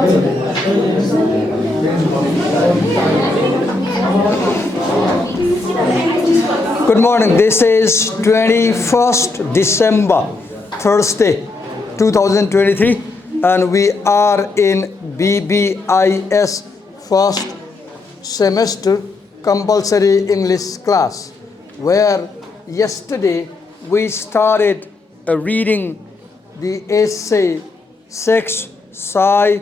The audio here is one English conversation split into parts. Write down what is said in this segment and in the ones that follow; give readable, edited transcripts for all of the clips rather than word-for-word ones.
Good morning. This is 21st December, Thursday, 2023, and we are in BBIS first semester compulsory English class, where yesterday we started reading the essay Sex, Sigh,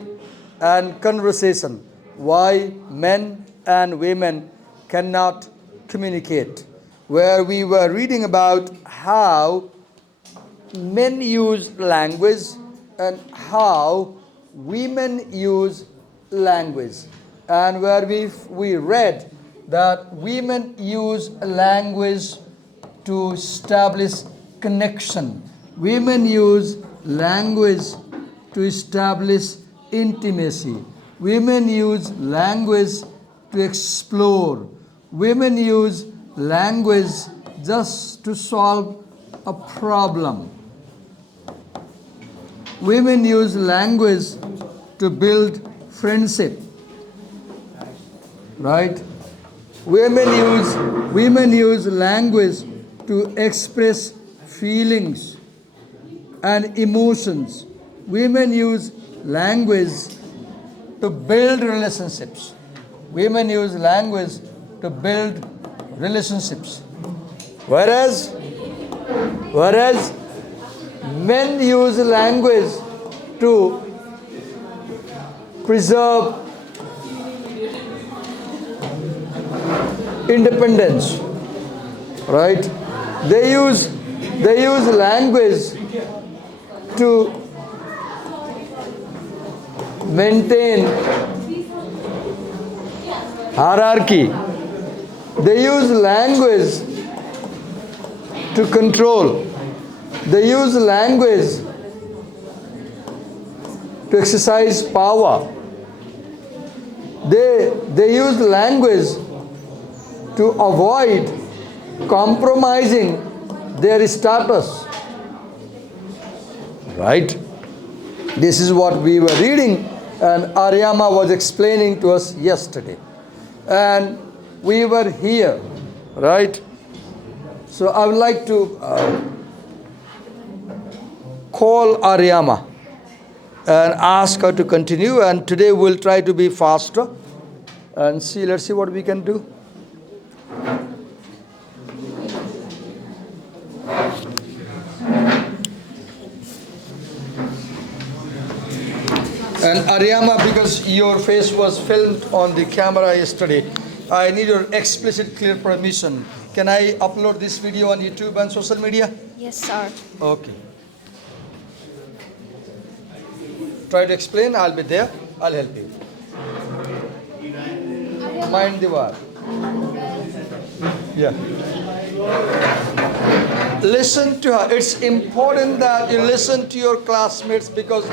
and Conversation, Why Men and Women Cannot Communicate, where we were reading about how men use language and how women use language, and where we read that women use language to establish connection. Women use language to establish intimacy. Women use language to explore. Women use language just to solve a problem. Women use language to build friendship. Right? Women use language to express feelings and emotions. Women use language to build relationships. Women use language to build relationships. Whereas men use language to preserve independence. Right? They use language to maintain hierarchy. They use language to control. They use language to exercise power. They use language to avoid compromising their status. Right? This is what we were reading, and Aryama was explaining to us yesterday. And we were here, right? So I would like to call Aryama and ask her to continue. And today we'll try to be faster and let's see what we can do. And Aryama, because your face was filmed on the camera yesterday, I need your explicit, clear permission. Can I upload this video on YouTube and social media? Yes, sir. Okay. Try to explain. I'll be there. I'll help you. Mind the word. Yeah. Listen to her. It's important that you listen to your classmates because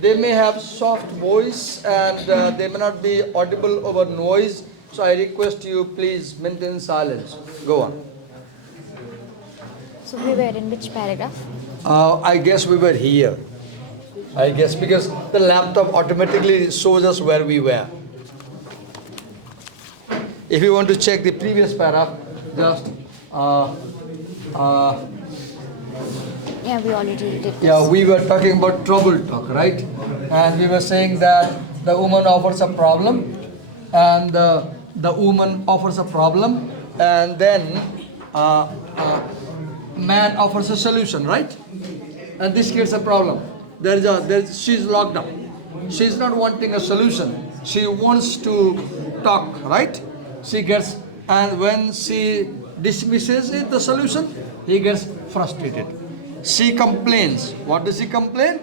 they may have soft voice and they may not be audible over noise. So I request you, please maintain silence. Go on. So we were in which paragraph? I guess we were here. I guess because the laptop automatically shows us where we were. If you want to check the previous paragraph, just Yeah, we already did this. yeah, we were talking about trouble talk, right? And we were saying that the woman offers a problem, and the woman offers a problem, and then man offers a solution, right? And this creates a problem. She's locked up. She's not wanting a solution. She wants to talk, right? She gets, and when she dismisses it, the solution, he gets frustrated. She complains. What does she complain?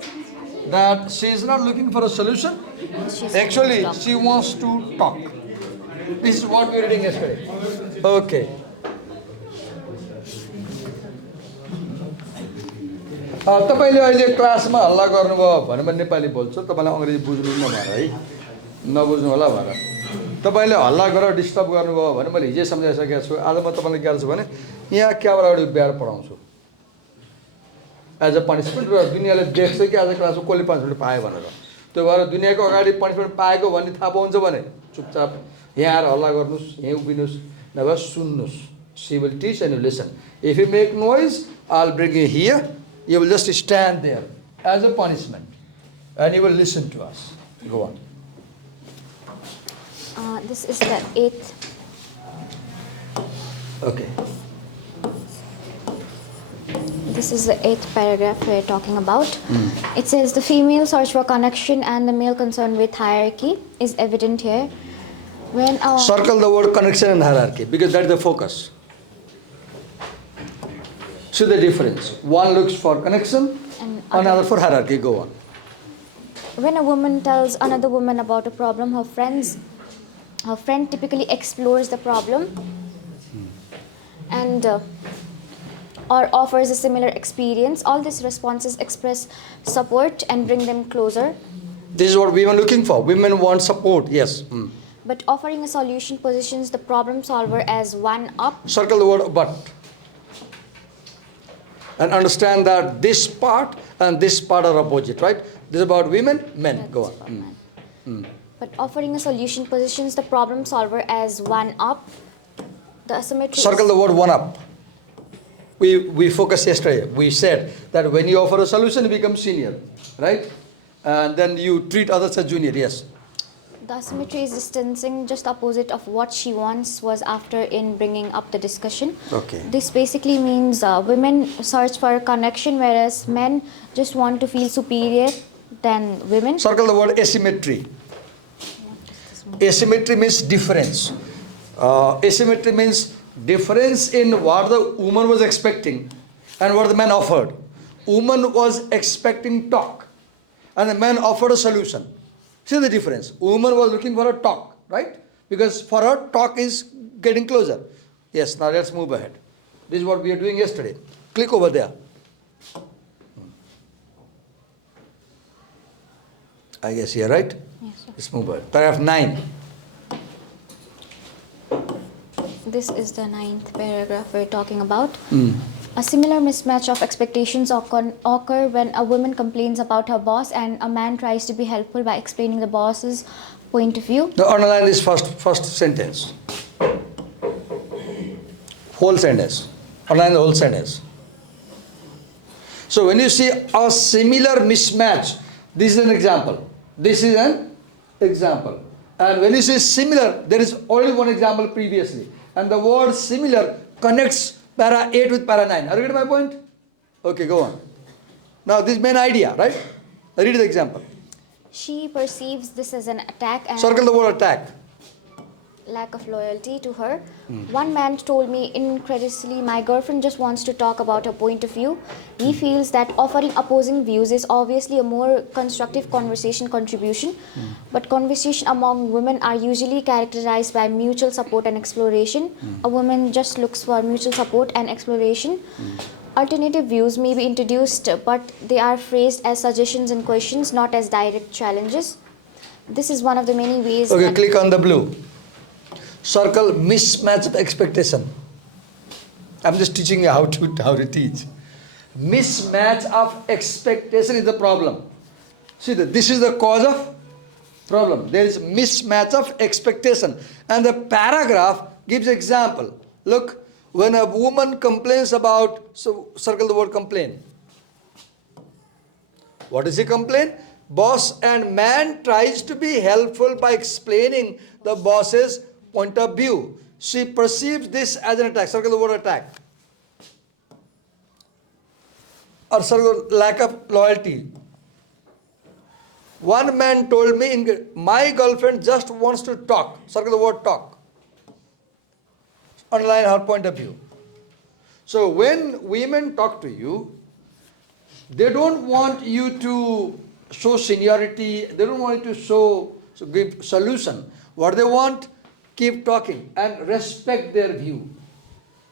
That she is not looking for a solution. Actually, she wants to talk. This is what we were reading yesterday. Okay. तपाईले अहिले क्लासमा हल्ला गर्नुभयो भने म नेपाली बोल्छु, तपाईलाई अंग्रेजी बुझ्नु नभएर है, नबुझ्नु होला भनेर। तपाईले हल्ला गरेर डिस्टर्ब गर्नुभयो भने मैले हिजै सम्झाइसकेको छु, आज म तपाईलाई के गर्छु भने यहाँ क्यामेराबाट बिहार पढाउँछु एज अ पनिशमेन्ट, र दुनियाँले देख्छ कि आज क्लासमा कसले पनिशमेन्ट पायो भनेर। त्यो भएर दुनियाँको अगाडि पनिसमेन्ट पाएको भन्ने थाहा पाउँछ भने चुपचाप यहाँ आएर हल्ला गर्नुहोस्, यहाँ उभिनुहोस्, नभए सुन्नुहोस्. She will teach and you listen. If you make noise, I'll bring you here. You will just stand there as a punishment. And you will listen to us. Go on. This is the 8th. Okay. This is the 8th paragraph we're talking about. It says the female search for connection and the male concern with hierarchy is evident here. When Circle the word connection and hierarchy because that's the focus. See the difference. One looks for connection, and another for hierarchy. Go on. When a woman tells another woman about a problem, her friend typically explores the problem and or offers a similar experience. All these responses express support and bring them closer. This is what women are looking for. Women want support, yes. But offering a solution positions the problem solver as one up. Circle the word but. And understand that this part and this part are opposite, right? This is about women, men. That's Go about on. men. But offering a solution positions the problem solver as one up. The asymmetry. Circle the word one up. We focused yesterday. We said that when you offer a solution, you become senior, right? And then you treat others as junior, yes. The asymmetry is distancing, just opposite of what she once was after in bringing up the discussion. Okay. This basically means women search for a connection, whereas men just want to feel superior than women. Circle the word asymmetry. Asymmetry means difference. Asymmetry means difference in what the woman was expecting and what the man offered. Woman was expecting talk and the man offered a solution. See the difference. Woman was looking for a talk, right? Because for her, talk is getting closer. Yes, now let's move ahead. This is what we are doing yesterday. Click over there. I guess here, right? Yes, sir. Let's move ahead. Paragraph 9. This is the 9th paragraph we're talking about. A similar mismatch of expectations occur when a woman complains about her boss and a man tries to be helpful by explaining the boss's point of view. Now underline this first sentence. Whole sentence. Underline the whole sentence. So when you see a similar mismatch, this is an example. This is an example. And when you say similar, there is only one example previously. And the word similar connects para 8 with para 9. Are you getting my point? Okay, go on. Now this main idea, right? Read the example. She perceives this as an attack and Circle the word attack. lack of loyalty to her. One man told me incredulously, my girlfriend just wants to talk about her point of view. He feels that offering opposing views is obviously a more constructive conversation contribution. But conversation among women are usually characterized by mutual support and exploration. A woman just looks for mutual support and exploration. Alternative views may be introduced, but they are phrased as suggestions and questions, not as direct challenges. This is one of the many ways. Okay, click on the blue. Circle mismatch of expectation. I'm just teaching you how to teach. Mismatch of expectation is the problem. See, this is the cause of problem. There is mismatch of expectation. And the paragraph gives example. Look, when a woman complains about, so circle the word complain. What is he complain? Boss and man tries to be helpful by explaining the boss's point of view. She perceives this as an attack. Circle the word attack. Or circle lack of loyalty. One man told me, my girlfriend just wants to talk. Circle the word talk. Underline her point of view. So when women talk to you, they don't want you to show seniority. They don't want you to give solution. What they want, keep talking and respect their view.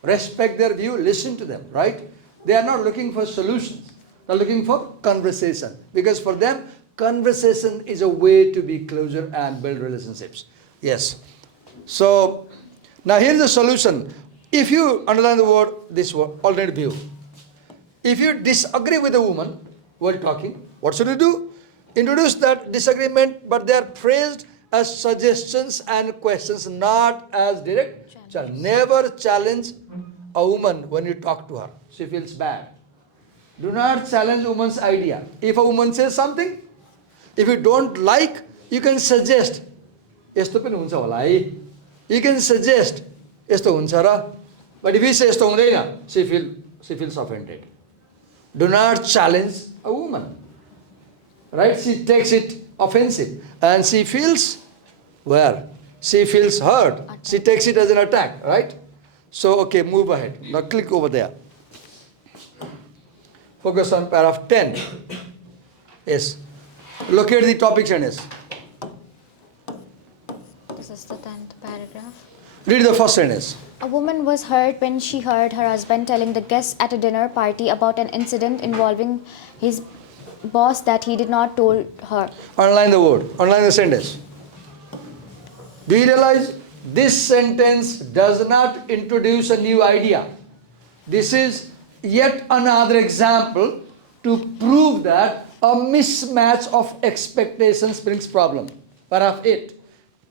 Respect their view, listen to them, right? They are not looking for solutions. They are looking for conversation. Because for them, conversation is a way to be closer and build relationships. Yes. So, now here is the solution. If you underline the word, this word, alternative view. If you disagree with a woman while talking, what should you do? Introduce that disagreement, but they are phrased as suggestions and questions, not as direct challenge. Never challenge a woman when you talk to her. She feels bad. Do not challenge a woman's idea. If a woman says something, if you don't like, you can suggest. यस्तो पनि हुन्छ होला है. You can suggest. यस्तो हुन्छ र. But if he says यस्तो हुँदैन, she feels offended. Do not challenge a woman. Right? She takes it offensive. And she feels, where? She feels hurt. She takes it as an attack. Right? So, okay, move ahead. Now click over there. Focus on paragraph 10. Yes. Locate the topic sentence. This is the 10th paragraph. Read the first sentence. A woman was hurt when she heard her husband telling the guests at a dinner party about an incident involving his boss that he did not told her. Underline the word. Underline the sentence. Do you realize this sentence does not introduce a new idea? This is yet another example to prove that a mismatch of expectations brings problem. Paragraph 8.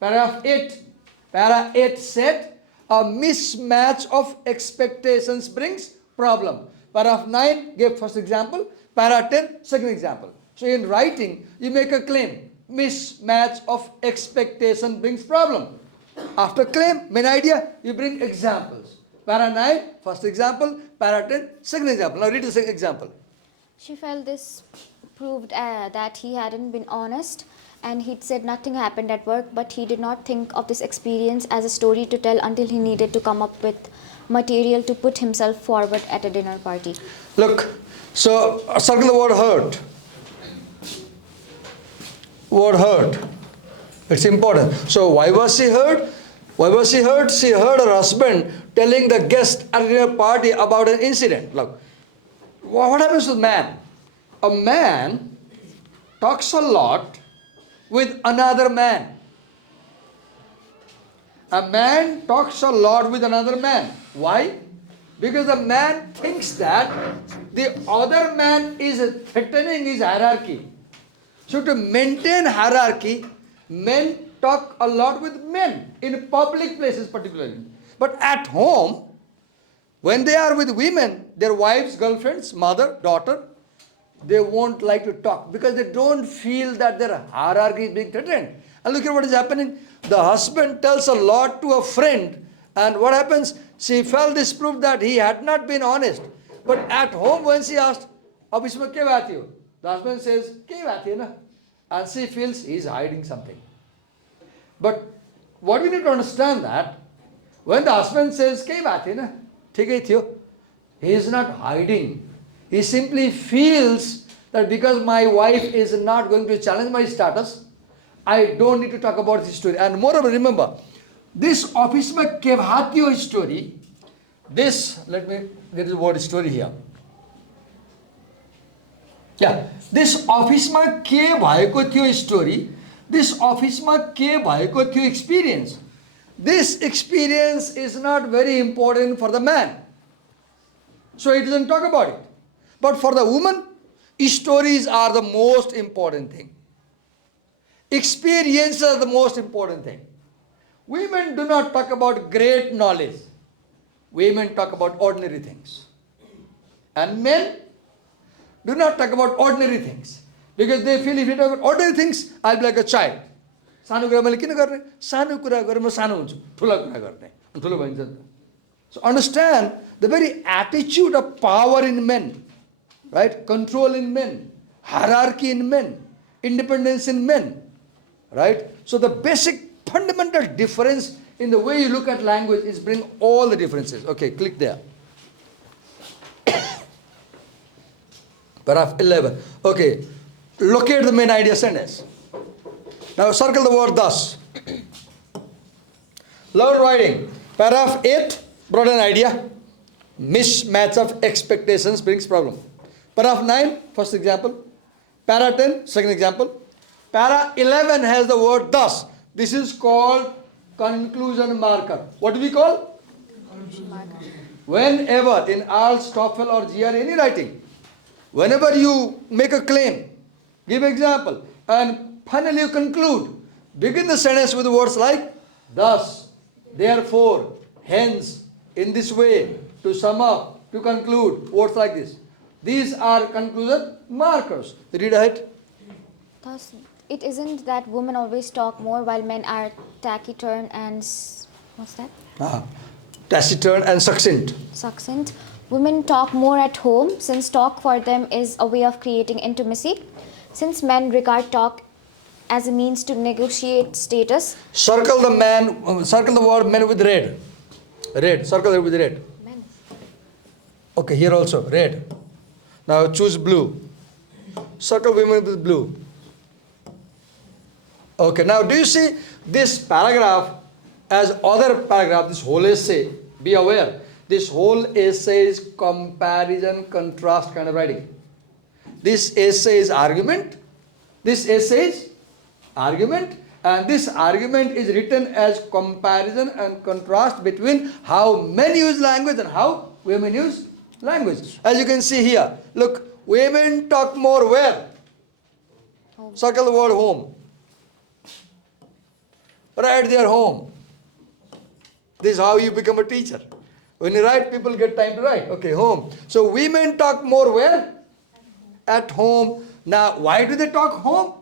Paragraph 8. Para 8 said a mismatch of expectations brings problem. Paragraph 9 gave first example. Para 10 second example. So in writing you make a claim. Mismatch of expectation brings problem. After claim, main idea, you bring examples. Para 9 first example. Para 10 second example. Now read the second example. She felt this proved that he hadn't been honest, and he'd said nothing happened at work, but he did not think of this experience as a story to tell until he needed to come up with material to put himself forward at a dinner party. Look, so circle the word hurt. Word hurt. It's important. So why was she hurt? Why was she hurt? She heard her husband telling the guest at a dinner party about an incident. Look, what happens to man? A man talks a lot with another man. A man talks a lot with another man. Why? Because the man thinks that the other man is threatening his hierarchy. So to maintain hierarchy, men talk a lot with men in public places particularly. But at home, when they are with women, their wives, girlfriends, mother, daughter, they won't like to talk because they don't feel that their hierarchy is being threatened. And look at what is happening. The husband tells a lot to a friend, and what happens? She felt this proof that he had not been honest. But at home, when she asked, "Ab isme kya baat hai?" The husband says, "Kya baat hai na?" And she feels he is hiding something. But what we need to understand that when the husband says, "Kya baat hai na?" "Thik hai thiyo," he is not hiding. He simply feels that because my wife is not going to challenge my status, I don't need to talk about this story. And moreover, remember, this office mein ke bhatyo story, this, let me get the word story here. Yeah, this office mein ke bhayeko thyo story, this office mein ke bhayeko thyo experience. This experience is not very important for the man. So he doesn't talk about it. But for the woman, stories are the most important thing. Experiences are the most important thing. Women do not talk about great knowledge. Women talk about ordinary things. And men do not talk about ordinary things. Because they feel if you talk about ordinary things, I'll be like a child. सानो कुरा मैले किन गर्ने? सानो कुरा गरेर म सानो हुन्छु. ठुला कुरा गर्ने. ठुलो भइन्छ नि त. So understand the very attitude of power in men. Right? Control in men, hierarchy in men, independence in men. Right? So the basic fundamental difference in the way you look at language is bring all the differences. Okay, click there. Paragraph 11. Okay, locate the main idea sentence. Now circle the word thus. Learn writing. Paragraph 8 brought an idea. Mismatch of expectations brings problem. Paragraph 9, first example. Para 10, second example. Para 11 has the word thus. This is called conclusion marker. What do we call? Conclusion marker. Whenever in IELTS, TOEFL or GRE, any writing, whenever you make a claim, give example. And finally you conclude. Begin the sentence with words like thus, therefore, hence, in this way, to sum up, to conclude, words like this. These are conclusion markers. Read ahead. Thus, it isn't that women always talk more while men are taciturn and what's that? Taciturn and succinct. Succinct. Women talk more at home since talk for them is a way of creating intimacy. Since men regard talk as a means to negotiate status. Circle the man, circle the word men with red. Red, circle it with red. Men. Okay, here also, red. Now choose blue. Circle women with blue. Okay, now do you see this paragraph as other paragraph, this whole essay? Be aware, this whole essay is comparison, contrast kind of writing. This essay is argument. This essay is argument. And this argument is written as comparison and contrast between how men use language and how women use language. As you can see here, look, women talk more where? Home. Circle the word home. Write their home. This is how you become a teacher. When you write, people get time to write. Okay, home. So women talk more where? At home. Now, why do they talk home?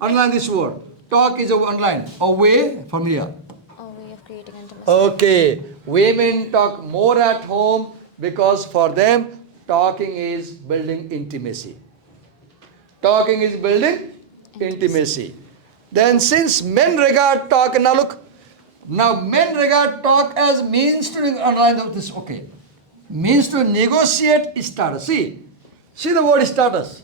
Underline this word. Talk is underline. Away from here. A way of creating intimacy. Okay. Women talk more at home because for them, talking is building intimacy. Talking is building intimacy. Then since men regard talk, now look, now men regard talk as means to, underline this, okay, means to negotiate status. See the word status.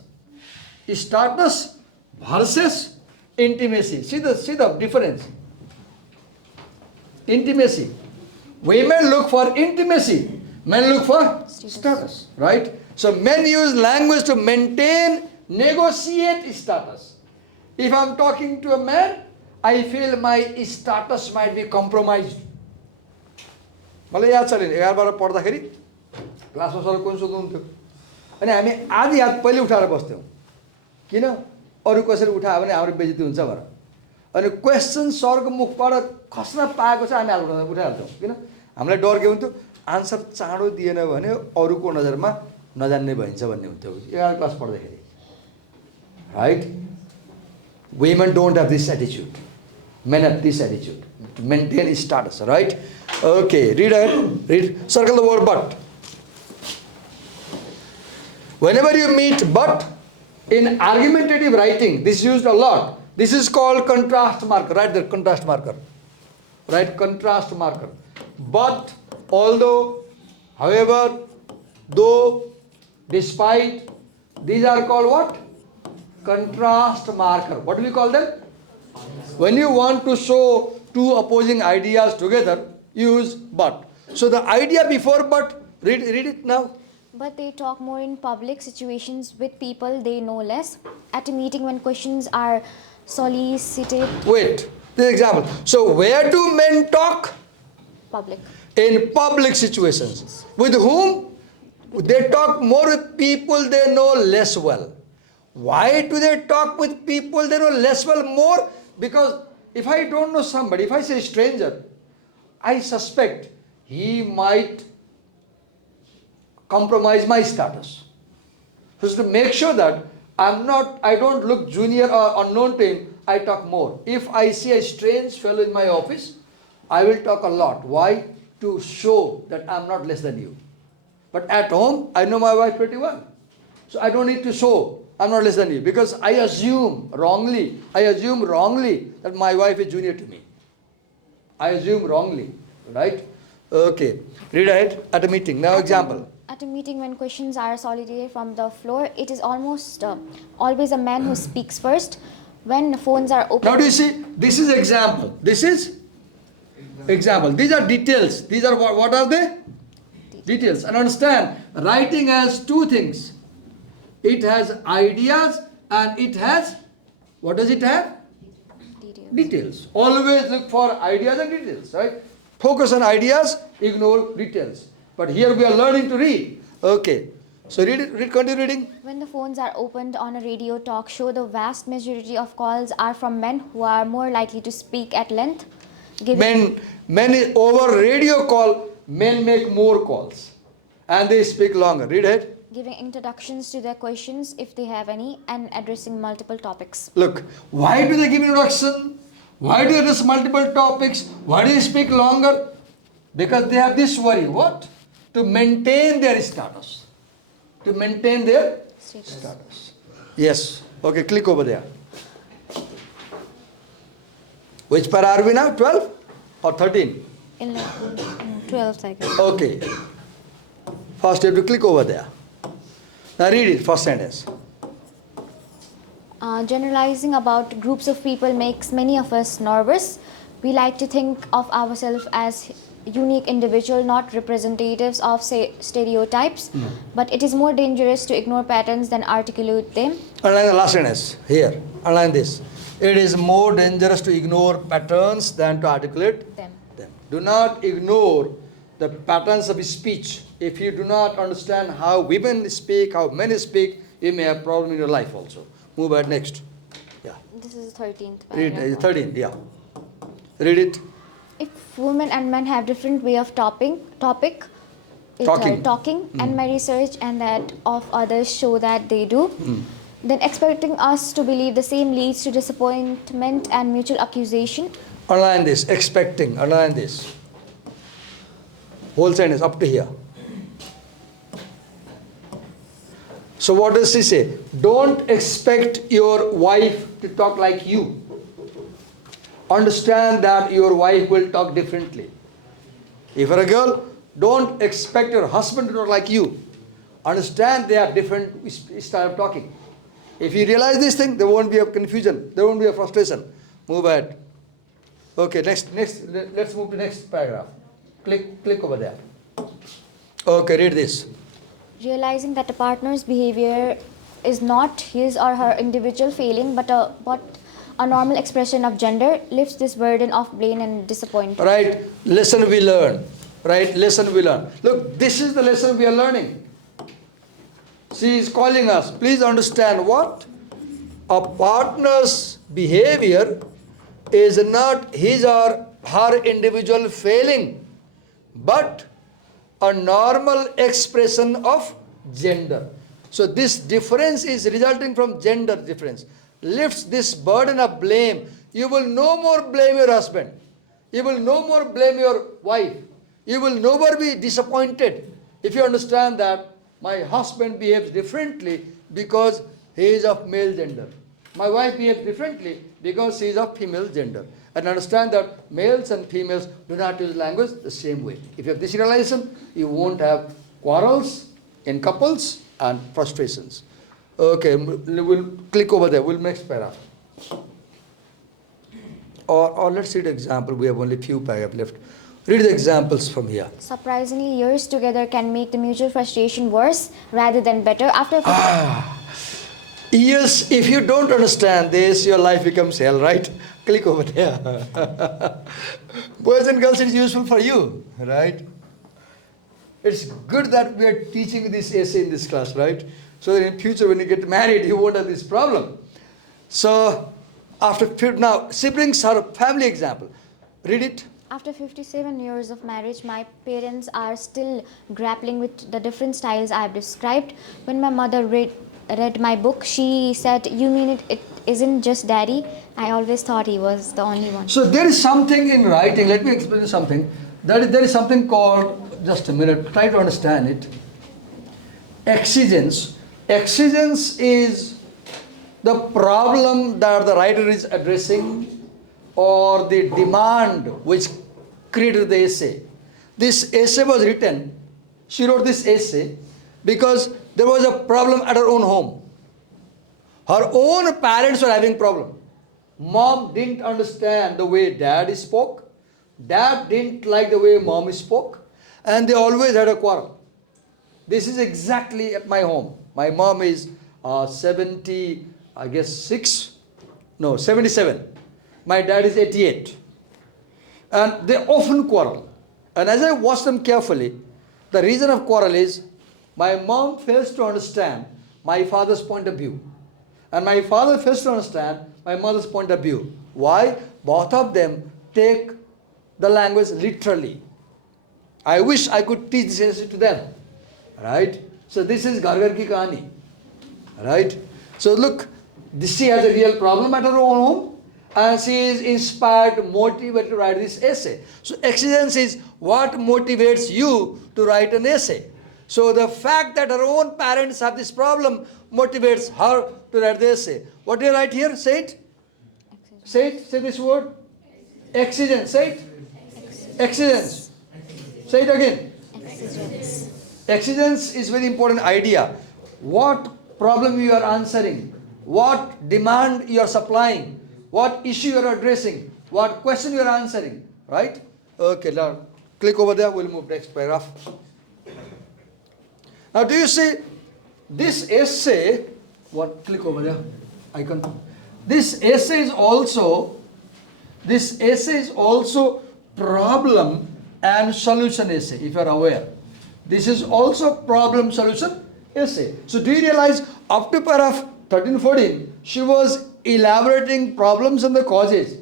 Status versus intimacy. See the difference. Intimacy. Women look for intimacy. Men look for status. Right? So men use language to maintain, negotiate status. If I'm talking to a man, I feel my status might be compromised. मलाई याद छ नि 11 बार पढ्दाखेरि क्लासमा sir कुन सोध्नुहुन्थ्यो अनि हामी आधी हात पहिले उठाएर बस्थ्यौँ किन अरू कसरी उठायो भने हाम्रो बेइज्जती हुन्छ भनेर अनि क्वेशन सरको मुखबाट खस्न पाएको छ हामी हात उठाइहाल्छौँ किन हामीलाई डर के हुन्थ्यो आन्सर चाँडो दिएन भने अरूको नजरमा नजान्ने भइन्छ भन्ने हुन्थ्यो 11 क्लास पढ्दाखेरि right women don't have this attitude. Men have this attitude to maintain status, right? Okay, read ahead. Read. Circle the word but. Whenever you meet but in argumentative writing, this is used a lot. This is called contrast marker. Right there, contrast marker. Right, contrast marker. But, although, however, though, despite, these are called what? Contrast marker. What do we call them? When you want to show two opposing ideas together, use but. So the idea before but, read it now. But they talk more in public situations with people they know less. At a meeting when questions are solicited. Wait, this example. So where do men talk? Public. In public situations. With whom? They talk more with people they know less well. Why do they talk with people they know less well more? Because if I don't know somebody, if I say stranger, I suspect he might compromise my status. So to make sure that I don't look junior or unknown to him, I talk more. If I see a strange fellow in my office, I will talk a lot. Why? To show that I'm not less than you. But at home, I know my wife pretty well. So I don't need to show I'm not less than you. Because I assume wrongly that my wife is junior to me. I assume wrongly. Right? Okay. Read ahead. At a meeting. Now example. At a meeting when questions are solicited from the floor, it is almost always a man who speaks first. When phones are open. Now do you see? This is example. This is example. These are details. These are what are they? Details. And understand, writing has two things. It has ideas and it has, what does it have? Details. Always look for ideas and details, right? Focus on ideas, ignore details. But here we are learning to read. Okay. So read it, continue reading. When the phones are opened on a radio talk show, the vast majority of calls are from men who are more likely to speak at length. Men over radio call, men make more calls and they speak longer. Read ahead. Giving introductions to their questions if they have any and addressing multiple topics. Look, why do they give introduction? Why do they address multiple topics? Why do they speak longer? Because they have this worry. What? To maintain their status. To maintain their status. Yes. Okay, click over there. Which para are we now? 12 or 13? 12 seconds. Okay. First you have to click over there. Now read it, first sentence. Generalizing about groups of people makes many of us nervous. We like to think of ourselves as unique individuals, not representatives of stereotypes. But it is more dangerous to ignore patterns than articulate them. Underline the last sentence. Here, underline this. It is more dangerous to ignore patterns than to articulate them. Do not ignore the patterns of speech. If you do not understand how women speak, how men speak, you may have problem in your life also. Move ahead next. Yeah. This is the 13th Read paragraph. 13, yeah. Read it. If women and men have different way of talking, and my research and that of others show that they do, then expecting us to believe the same leads to disappointment and mutual accusation. Underline this. Expecting. Underline this. Whole sentence up to here. So what does she say? Don't expect your wife to talk like you. Understand that your wife will talk differently. If you're a girl, don't expect your husband to talk like you. Understand they are different style of talking. If you realize this thing, there won't be a confusion. There won't be a frustration. Move ahead. Okay, next. Let's move to next paragraph. Click over there. Okay, read this. Realizing that a partner's behavior is not his or her individual failing, but a normal expression of gender, lifts this burden of blame and disappointment. Right. Lesson we learn. Right. Lesson we learn. Look, this is the lesson we are learning. She is calling us. Please understand what? A partner's behavior is not his or her individual failing, but a normal expression of gender. So this difference is resulting from gender difference. Lifts this burden of blame. You will no more blame your husband. You will no more blame your wife. You will no more be disappointed if you understand that my husband behaves differently because he is of male gender. My wife behaves differently because she is of female gender. And understand that males and females do not use language the same way. If you have this realization, you won't have quarrels in couples and frustrations. Okay, we'll click over there. We'll next paragraph. Or let's read an example. We have only few paragraphs left. Read the examples from here. Surprisingly, years together can make the mutual frustration worse rather than better. After Yes, if you don't understand this, your life becomes hell, right? Click over there. Boys and girls, it's useful for you, right? It's good that we are teaching this essay in this class, right? So that in future when you get married, you won't have this problem. So, now, siblings are a family example. Read it. After 57 years of marriage, my parents are still grappling with the different styles I have described. When my mother read my book, she said, "You mean it isn't just daddy? I always thought he was the only one." So there is something in writing, let me explain you something. There is something called, just a minute, try to understand it. Exigence. Exigence is the problem that the writer is addressing or the demand which created the essay. This essay was written, she wrote this essay because there was a problem at her own home. Her own parents were having problem. Mom didn't understand the way dad spoke. Dad didn't like the way mom spoke. And they always had a quarrel. This is exactly at my home. My mom is 77. My dad is 88. And they often quarrel. And as I watch them carefully, the reason of quarrel is My mom fails to understand my father's point of view. And my father fails to understand my mother's point of view. Why? Both of them take the language literally. I wish I could teach this essay to them. Right? So this is Ghar Ghar Ki Kahani. Right? So look, she has a real problem at her own home, and she is inspired, motivated to write this essay. So exigence is what motivates you to write an essay. So the fact that her own parents have this problem motivates her to write the essay. What do you write here? Say it. Say it. Say this word. Exigence. Say it. Exigence. Say it again. Exigence. Exigence is very important idea. What problem you are answering, what demand you are supplying, what issue you are addressing, what question you are answering, right? Okay, now click over there, we'll move next paragraph. Now do you see this essay, what, click over there, icon. This essay is also problem and solution essay, if you are aware. This is also problem solution essay. So do you realize up to paragraph 13-14, she was elaborating problems and the causes.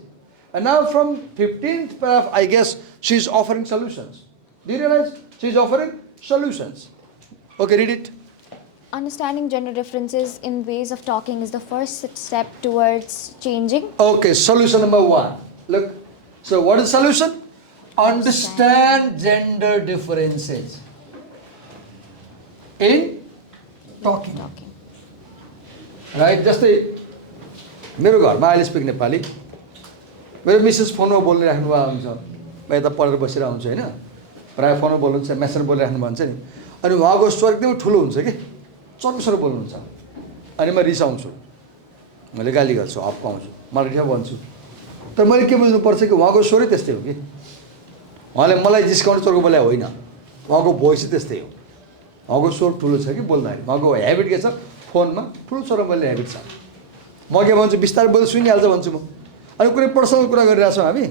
And now from 15th paragraph, I guess she's offering solutions. Do you realize she's offering solutions? Okay, read it. Understanding gender differences in ways of talking is the first step towards changing. Okay, solution number 1. Look, so what is solution? Understand gender differences in talking. Right? जस्तै मेरो घरमा अहिले speak Nepali मेरो Mrs फोनमा बोलिराख्नु भएको हुन्छ म यता पढेर बसिरहेको हुन्छु होइन प्रायः फोनमा बोल्नुहुन्छ मेसेन्जर बोलिराख्नु भन्छ नि अनि उहाँको स्वर एकदमै ठुलो हुन्छ कि चर्कोसर बोल्नुहुन्छ अनि म रिसाउँछु मैले गाली गर्छु हप्काउँछु मलाई रिसा भन्छु तर मैले के बुझ्नुपर्छ कि उहाँको स्वरै त्यस्तै हो कि उहाँले मलाई जिस्काउने चर्को बोले होइन उहाँको भोइस त्यस्तै हो उहाँको स्वर ठुलो छ कि बोल्दाखेरि उहाँको ह्याबिट के छ फोनमा ठुलो स्वर बोल्ने ह्याबिट छ म के भन्छु बिस्तारै बोल्दै सुनिहाल्छ भन्छु म अनि कुनै पर्सनल कुरा गरिरहेछौँ हामी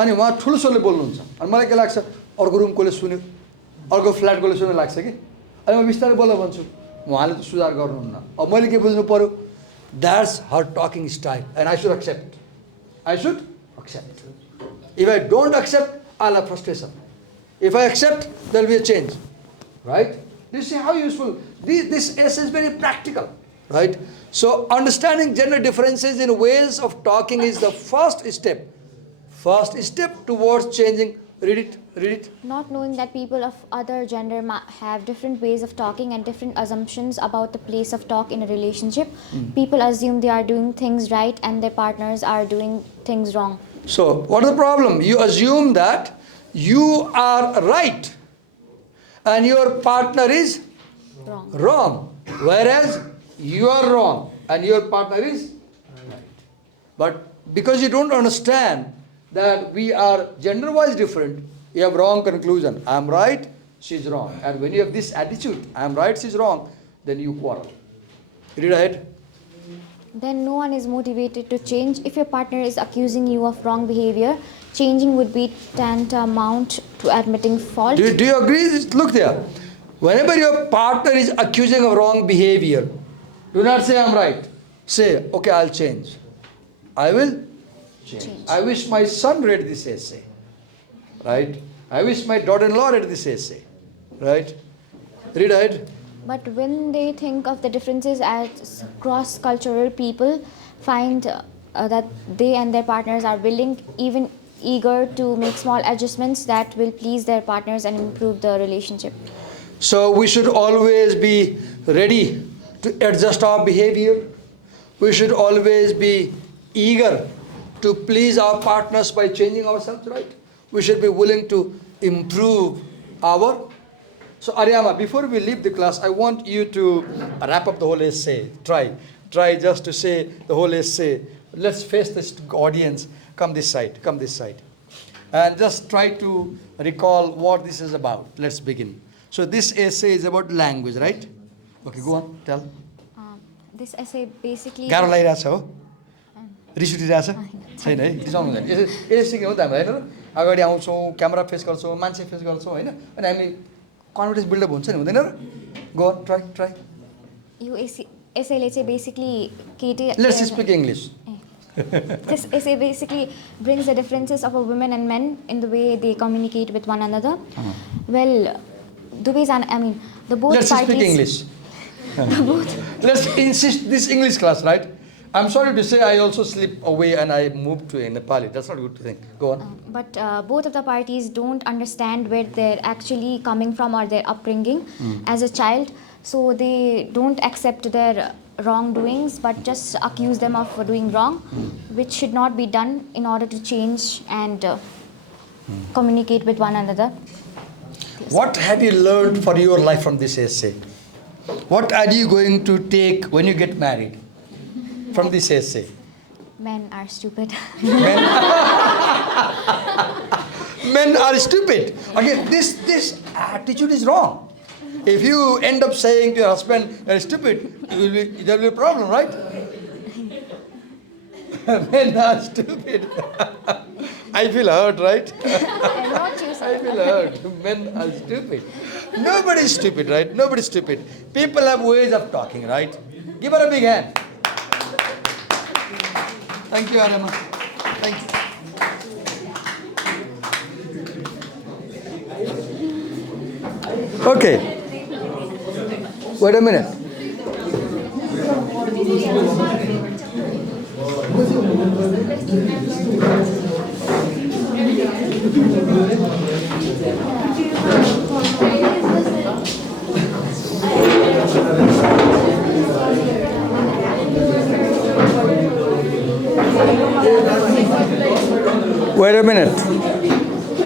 अनि उहाँ ठुलो स्वरले बोल्नुहुन्छ अनि मलाई के लाग्छ अर्को रुमकोले सुन्यो अर्को फ्ल्याटकोले सुन्यो लाग्छ कि अनि म बिस्तारै बोल्दा भन्छु उहाँले त सुधार गर्नुहुन्न अब मैले के बुझ्नु पऱ्यो that's her talking style and I should accept if I don't accept I have frustration if I accept there will be a change right you see how useful this essay is very practical, right? So understanding gender differences in ways of talking is the first step towards changing. Read it. Not knowing that people of other gender have different ways of talking and different assumptions about the place of talk in a relationship. People assume they are doing things right and their partners are doing things wrong. So what is the problem? You assume that you are right and your partner is wrong, whereas you are wrong and your partner is right. But because you don't understand that we are gender-wise different, you have wrong conclusion. I am right, she is wrong. And when you have this attitude, I am right, she is wrong, then you quarrel. Read ahead. Then no one is motivated to change. If your partner is accusing you of wrong behavior, changing would be tantamount to admitting fault. Do you agree? Look there. Whenever your partner is accusing of wrong behavior, do not say I'm right. Say, okay, I'll change. I will change. I wish my son read this essay. Right? I wish my daughter-in-law read this essay. Right? Read ahead. But when they think of the differences as cross-cultural, people find that they and their partners are willing, even eager to make small adjustments that will please their partners and improve the relationship. So we should always be ready to adjust our behavior. We should always be eager to please our partners by changing ourselves, right? We should be willing to improve our... So Aryama, before we leave the class, I want you to wrap up the whole essay. Try just to say the whole essay. Let's face this audience. Come this side. And just try to recall what this is about. Let's begin. So this essay is about language, right? Okay, go on, tell. This essay basically... गाह्रो लागिरहेछ हो रिस उठिरहेछ छैन है रिसाउनु हुँदैन यसै सिक्यौँ त हामी होइन अगाडि आउँछौँ क्यामेरा फेस गर्छौँ मान्छे फेस गर्छौँ होइन अनि हामी कन्फिडेन्स बिल्डअप हुन्छ नि हुँदैन र Go on, try. You ऐसे basically Let's speak English. This essay basically brings the differences of a women and men in the way they communicate with one another. Well, the ways the both Let's parties. speak English. Let's insist this English class, right? I'm sorry to say I also slip away and I moved to Nepali. That's not a good thing. Go on. But both of the parties don't understand where they're actually coming from or their upbringing as a child. So they don't accept their wrongdoings but just accuse them of doing wrong, which should not be done in order to change and communicate with one another. What have you learned for your life from this essay? What are you going to take when you get married from this essay? Men are stupid. Men are stupid. Again, this attitude is wrong. If you end up saying to your husband, you're stupid, there will be a problem, right? Men are stupid. I feel hurt, right? I feel hurt. Men are stupid. Nobody's stupid, right? Nobody's stupid. People have ways of talking, right? Give her a big hand. Thank you, Arama. Thank you. Okay. Wait a minute. Wait a minute.